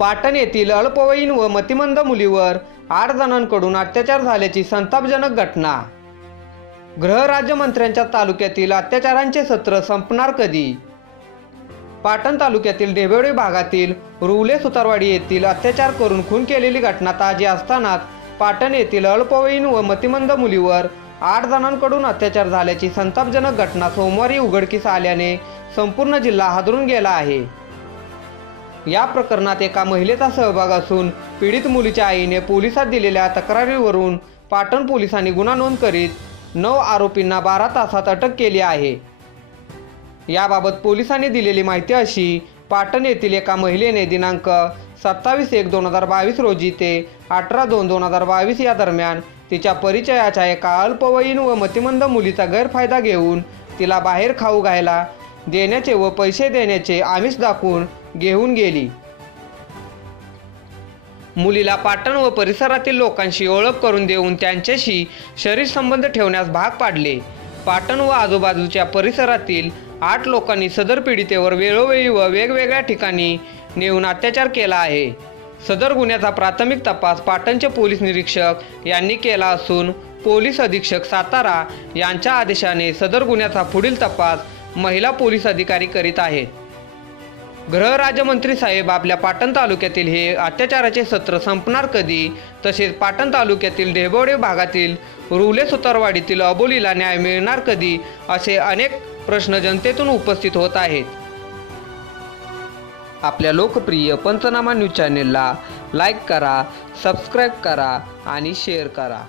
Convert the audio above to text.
पाटण येथील अल्पवयीन व मतिमंद मुलीवर 8 जणांकडून अत्याचार झाल्याची संतापजनक घटना। गृहराज्यमंत्र्यांच्या तालुक्यातील अत्याचारांचे सत्र संपणार कधी? पाटण तालुक्यातील ढेबेवडी भागातील रुवले सुतारवाडी येथील अत्याचार करून खून केलेली घटना ताजी असतानाच पाटण येथील अल्पवयीन व मतिमंद मुलीवर 8 जणांकडून अत्याचार झाल्याची संतापजनक घटना सोमवारी उघडकीस आल्याने संपूर्ण जिल्हा हादरून गेला आहे। या प्रकरणात एका महिलेचा सहभाग असून पीडित मुलीच्या आईने पोलिसात दिलेल्या तक्रारीवरून पाटण पोलिसांनी गुन्हा नोंद करीत 9 आरोपींना 12 तासात अटक केली आहे। याबाबत पोलिसांनी दिलेली माहिती अशी: पाटण येथील एका महिलेने दिनांक 27/1/2022 रोजी ते 18/2/2022 या दरम्यान तिच्या परिचयाच्या एका अल्पवयीन व मतिमंद मुलीचा गैरफायदा घेऊन तिला बाहेर खाऊ घ्यायला देण्याचे व पैसे देण्याचे आमिष दाखवून घेऊन गेली। मुलीला पाटण व परिसरातील लोकांशी ओळख करून देऊन त्यांच्याशी शरीर संबंध ठेवण्यास भाग पाडले। पाटण व आजूबाजूच्या परिसरातील 8 लोकांनी सदर पीडितेवर वेळोवेळी व वेगवेगळ्या ठिकाणी नेऊन अत्याचार केला आहे। सदर गुन्ह्याचा प्राथमिक तपास पाटणचे पोलीस निरीक्षक यांनी केला असून पोलीस अधीक्षक सातारा यांच्या आदेशाने सदर गुन्ह्याचा पुढील तपास महिला पोलीस अधिकारी करीत आहेत। गृहराज्यमंत्री साहेब, आपल्या पाटण तालुक्यातील हे अत्याचाराचे सत्र संपणार कधी? तसेच पाटण तालुक्यातील ढेबेवडी भागातील रुवले सुतारवाडीतील अबोलीला न्याय मिळणार कधी? असे अनेक प्रश्न जनतेतून उपस्थित होत आहेत। आपल्या लोकप्रिय पंचनामा न्यूज चॅनेलला लाईक करा, सबस्क्राईब करा आणि शेअर करा।